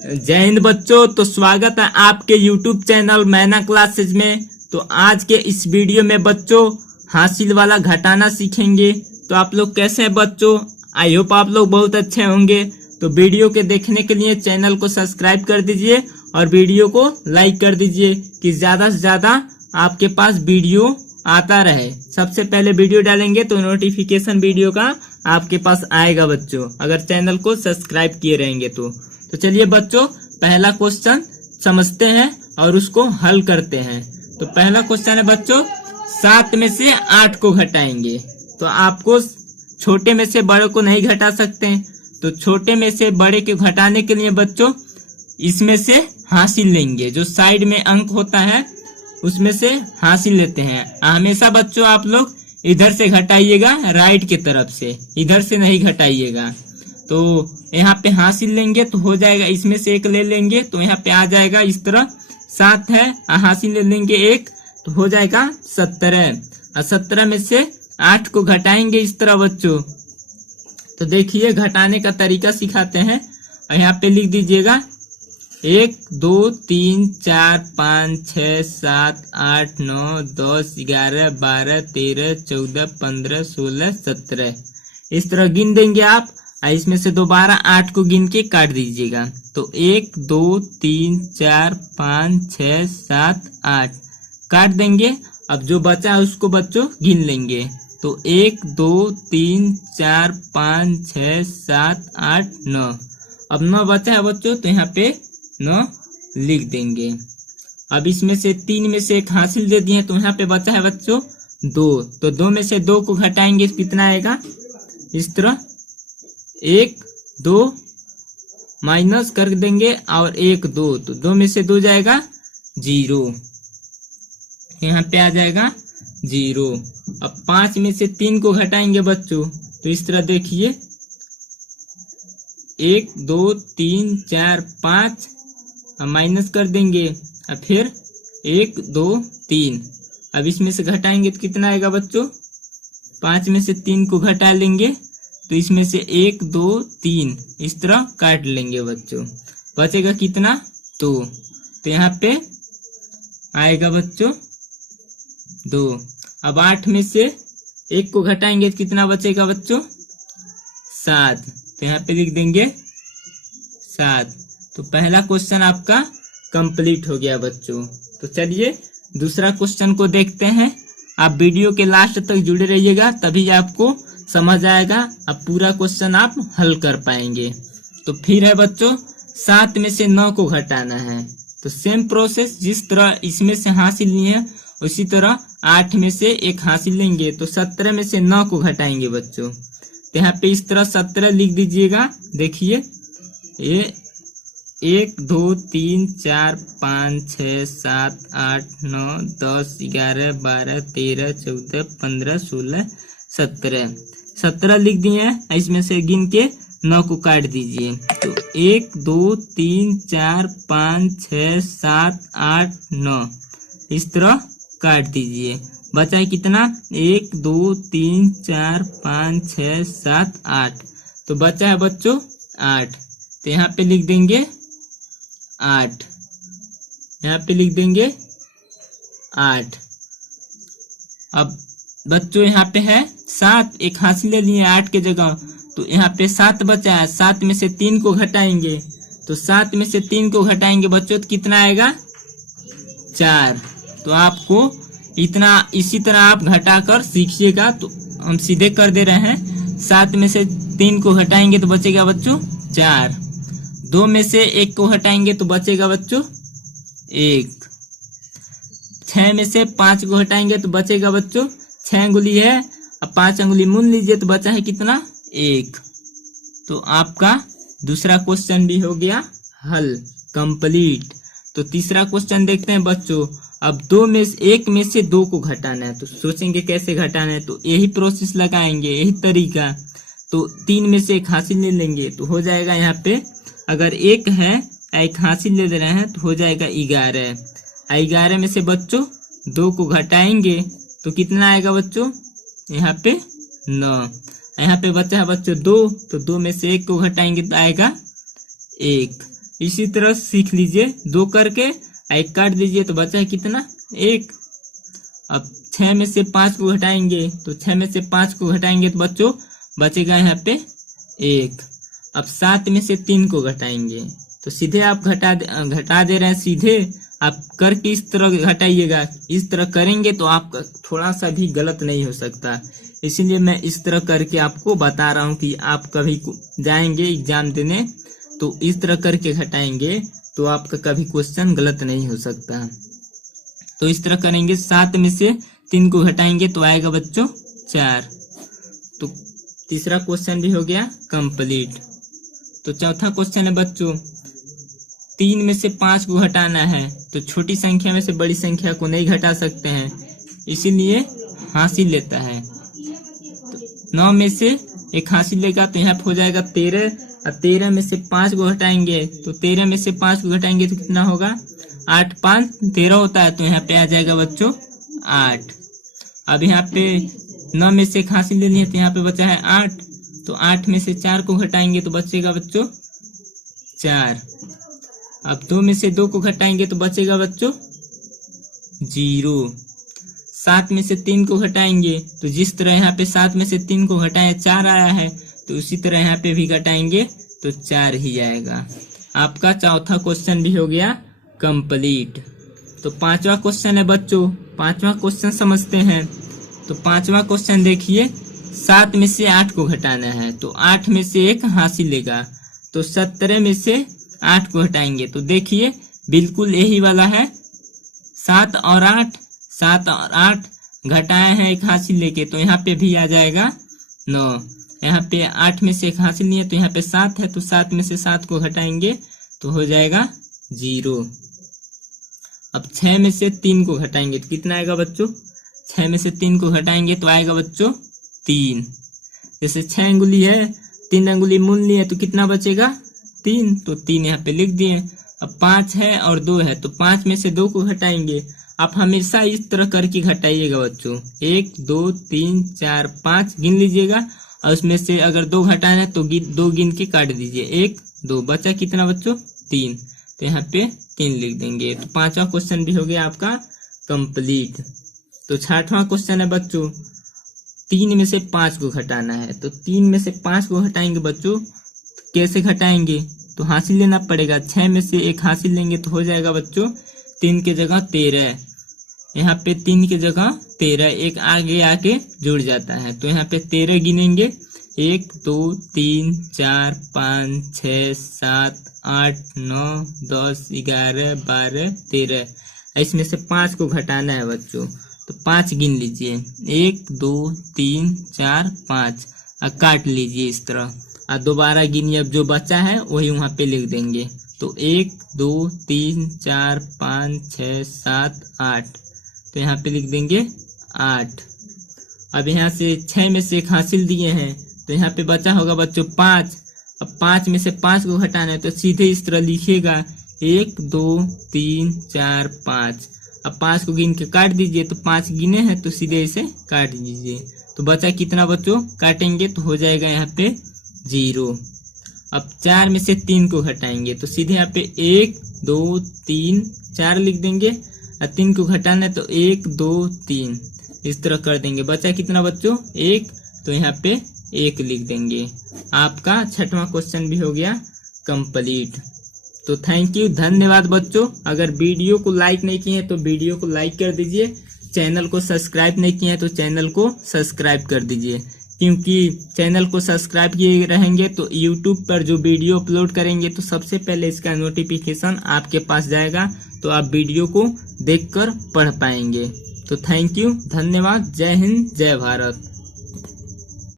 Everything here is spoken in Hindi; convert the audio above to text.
जय हिंद बच्चों। तो स्वागत है आपके YouTube चैनल मैना क्लासेज में। तो आज के इस वीडियो में बच्चों हासिल वाला घटाना सीखेंगे। तो आप लोग कैसे हैं बच्चों? आई होप आप लोग बहुत अच्छे होंगे। तो वीडियो के देखने के लिए चैनल को सब्सक्राइब कर दीजिए और वीडियो को लाइक कर दीजिए कि ज्यादा से ज्यादा आपके पास वीडियो आता रहे। सबसे पहले वीडियो डालेंगे तो नोटिफिकेशन वीडियो का आपके पास आएगा बच्चों, अगर चैनल को सब्सक्राइब किए रहेंगे तो चलिए बच्चों पहला क्वेश्चन समझते हैं और उसको हल करते हैं। तो पहला क्वेश्चन है बच्चों 7 में से 8 को घटाएंगे। तो आपको छोटे में से बड़े को नहीं घटा सकते, तो छोटे में से बड़े को घटाने के लिए बच्चों इसमें से हासिल लेंगे। जो साइड में अंक होता है उसमें से हासिल लेते हैं। हमेशा बच्चों आप लोग इधर से घटाइएगा, राइट की तरफ से, इधर से नहीं घटाइएगा। तो यहाँ पे हासिल लेंगे तो हो जाएगा, इसमें से एक ले लेंगे तो यहाँ पे आ जाएगा इस तरह 7 है, हासिल ले लेंगे 1 तो हो जाएगा 17। और 17 में से 8 को घटाएंगे इस तरह बच्चों। तो देखिए घटाने का तरीका सिखाते हैं और यहाँ पे लिख दीजिएगा 1 2 3 4 5 6 7 8 9 10 11 12 13 14 15 16 17 इस तरह गिन देंगे आप। इसमें से दोबारा 8 को गिन के काट दीजिएगा। तो 1 2 3 4 5 6 7 8 काट देंगे। अब जो बचा है उसको बच्चों गिन लेंगे। तो 1 2 3 4 5 6 7 8 9। अब 9 बचा है बच्चों तो यहाँ पे 9 लिख देंगे। अब इसमें से 3 में से 1 हासिल दे दिए तो यहाँ पे बचा है बच्चों 2। तो 2 में से 2 को घटाएंगे कितना आएगा इस तरह 1 2 माइनस कर देंगे और 1 2 तो 2 में से 2 जाएगा 0, यहाँ पे आ जाएगा 0। अब 5 में से 3 को घटाएंगे बच्चों तो इस तरह देखिए 1 2 3 4 5 माइनस कर देंगे और फिर 1 2 3। अब इसमें से घटाएंगे तो कितना आएगा बच्चों 5 में से 3 को घटा लेंगे तो इसमें से 1 2 3 इस तरह काट लेंगे बच्चों। बचेगा कितना 2। तो यहाँ पे आएगा बच्चों 2। अब 8 में से 1 को घटाएंगे तो कितना बचेगा बच्चों 7। तो यहाँ पे लिख देंगे 7। तो पहला क्वेश्चन आपका कंप्लीट हो गया बच्चों। तो चलिए दूसरा क्वेश्चन को देखते हैं। आप वीडियो के लास्ट तक जुड़े रहिएगा तभी आपको समझ आएगा, अब पूरा क्वेश्चन आप हल कर पाएंगे। तो फिर है बच्चों 7 में से 9 को घटाना है। तो सेम प्रोसेस जिस तरह इसमें से हासिल लिए है उसी तरह 8 में से 1 हासिल लेंगे तो 17 में से 9 को घटाएंगे बच्चों। तो यहाँ पे इस तरह 17 लिख दीजिएगा। देखिए ये 1 2 3 4 5 6 7 8 9 10 11 12 13 14 15 16 17 लिख दिए हैं। इसमें से गिन के 9 को काट दीजिए। तो 1 2 3 4 5 6 7 8 9 इस तरह काट दीजिए। बचा है कितना 1 2 3 4 5 6 7 8। तो बचा है बच्चों 8। तो यहाँ पे लिख देंगे 8, यहाँ पे लिख देंगे 8। अब बच्चों यहाँ पे है 7, 1 हासिल ले लिए 8 के जगह तो यहाँ पे 7 बचा है। 7 में से 3 को घटाएंगे तो 7 में से 3 को घटाएंगे बच्चों तो कितना आएगा 4। तो आपको इतना इसी तरह आप घटाकर सीखिएगा। तो हम सीधे कर दे रहे हैं। 7 में से 3 को घटाएंगे तो बचेगा बच्चों 4। 2 में से 1 को हटाएंगे तो बचेगा बच्चों 1। 6 में से 5 को हटाएंगे तो बचेगा बच्चों 6 अंगुली है। अब 5 अंगुली मून लीजिए तो बचा है कितना 1। तो आपका दूसरा क्वेश्चन भी हो गया हल कंप्लीट। तो तीसरा क्वेश्चन देखते हैं बच्चों। अब 1 में से 2 को घटाना है तो सोचेंगे कैसे घटाना है। तो यही प्रोसेस लगाएंगे, यही तरीका। तो 3 में से 1 हासिल ले लेंगे तो हो जाएगा यहाँ पे, अगर 1 है 1 हासिल ले रहे हैं तो हो जाएगा 11। 11 में से बच्चों 2 को घटाएंगे तो कितना आएगा बच्चों यहाँ पे 9। यहाँ पे बचा है बच्चों 2, तो 2 में से 1 को घटाएंगे तो आएगा 1। इसी तरह सीख लीजिए, 2 करके 1 काट दीजिए तो बचा है कितना 1। अब 6 में से 5 को घटाएंगे तो 6 में से 5 को घटाएंगे तो बच्चों बचेगा यहाँ पे 1। अब 7 में से 3 को घटाएंगे तो सीधे आप घटा दे रहे हैं, सीधे आप करके इस तरह घटाइएगा। इस तरह करेंगे तो आपका थोड़ा सा भी गलत नहीं हो सकता, इसीलिए मैं इस तरह करके आपको बता रहा हूँ कि आप कभी जाएंगे एग्जाम देने तो इस तरह करके घटाएंगे तो आपका कभी क्वेश्चन गलत नहीं हो सकता। तो इस तरह करेंगे, 7 में से 3 को घटाएंगे तो आएगा बच्चों 4। तो तीसरा क्वेश्चन भी हो गया कंप्लीट। तो चौथा क्वेश्चन है बच्चों, 3 में से 5 को घटाना है तो छोटी संख्या में से बड़ी संख्या को नहीं घटा सकते हैं, इसीलिए हासिल लेता है। तो 9 में से 1 हासिल लेगा तो यहाँ पे हो जाएगा 13। और 13 में से 5 को घटाएंगे तो 13 में से 5 को घटाएंगे तो कितना होगा 8 5 13 होता है, तो यहाँ पे आ जाएगा बच्चों 8। अब यहाँ पे 9 में से 1 हासिल लेनी है तो यहाँ पे बचा है 8, तो 8 में से 4 को घटाएंगे तो बचेगा बच्चों 4। अब 2 में से 2 को घटाएंगे तो बचेगा बच्चों 0। 7 में से 3 को घटाएंगे तो जिस तरह यहाँ पे 7 में से 3 को घटाए 4 आया है तो उसी तरह यहाँ पे भी घटाएंगे तो 4 ही आएगा। आपका चौथा क्वेश्चन भी हो गया कंप्लीट। तो पांचवा क्वेश्चन है बच्चों, पांचवा क्वेश्चन समझते हैं। तो पांचवा क्वेश्चन देखिए, 7 में से 8 को घटाना है तो 8 में से 1 हासिल लेगा तो 17 में से 8 को हटाएंगे तो देखिए बिल्कुल यही वाला है, 7 और 8, 7 और 8 घटाए हैं 1 हासिल लेके तो यहाँ पे भी आ जाएगा 9। यहाँ पे 8 में से 1 हासिल नहीं है तो यहाँ पे 7 है, तो 7 में से 7 को घटाएंगे तो हो जाएगा 0। अब 6 में से 3 को घटाएंगे तो कितना आएगा बच्चों, 6 में से 3 को घटाएंगे तो आएगा बच्चों 3। जैसे 6 अंगुली है, 3 अंगुली मूल ली है तो कितना बचेगा 3, तो 3 यहाँ पे लिख दिए। अब 5 है और 2 है तो 5 में से 2 को घटाएंगे। आप हमेशा इस तरह करके घटाइएगा बच्चों, 1 2 3 4 5 गिन लीजिएगा और उसमें से अगर 2 घटाना है तो 2 गिन के काट दीजिए, 1 2 बचा कितना बच्चों 3, तो यहाँ पे 3 लिख देंगे। तो पांचवा क्वेश्चन भी हो गया आपका कंप्लीट। तो छठवां क्वेश्चन है बच्चों, 3 में से 5 को घटाना है तो 3 में से 5 को घटाएंगे बच्चों, कैसे घटाएंगे तो हासिल लेना पड़ेगा। 6 में से 1 हासिल लेंगे तो हो जाएगा बच्चों 3 के जगह 13, यहाँ पे 3 के जगह 13, 1 आगे आके जुड़ जाता है तो यहाँ पे 13 गिनेंगे, 1 2 3 4 5 6 7 8 9 10 11 12 13, इसमें से 5 को घटाना है बच्चों तो 5 गिन लीजिए, 1 2 3 4 5 और काट लीजिए इस तरह और दोबारा गिनिए। अब जो बचा है वही वहां पे लिख देंगे तो 1 2 3 4 5 6 7 8, तो यहाँ पे लिख देंगे 8। अब यहाँ से 6 में से 1 हासिल दिए हैं तो यहाँ पे बचा होगा बच्चों 5। अब 5 में से 5 को घटाना है तो सीधे इस तरह लिखिएगा 1 2 3 4 5। अब 5 को गिन के काट दीजिए तो 5 गिने हैं तो सीधे इसे काट दीजिए, तो बचा कितना बच्चों, काटेंगे तो हो जाएगा यहाँ पे 0। अब 4 में से 3 को घटाएंगे तो सीधे यहाँ पे 1 2 3 4 लिख देंगे और 3 को घटाना है तो 1 2 3 इस तरह कर देंगे। बचा कितना बच्चों 1, तो यहाँ पे 1 लिख देंगे। आपका छठवां क्वेश्चन भी हो गया कंप्लीट। तो थैंक यू, धन्यवाद बच्चों। अगर वीडियो को लाइक नहीं किए तो वीडियो को लाइक कर दीजिए, चैनल को सब्सक्राइब नहीं किए तो चैनल को सब्सक्राइब कर दीजिए, क्योंकि चैनल को सब्सक्राइब किए रहेंगे तो यूट्यूब पर जो वीडियो अपलोड करेंगे तो सबसे पहले इसका नोटिफिकेशन आपके पास जाएगा, तो आप वीडियो को देखकर पढ़ पाएंगे। तो थैंक यू, धन्यवाद, जय हिंद, जय भारत।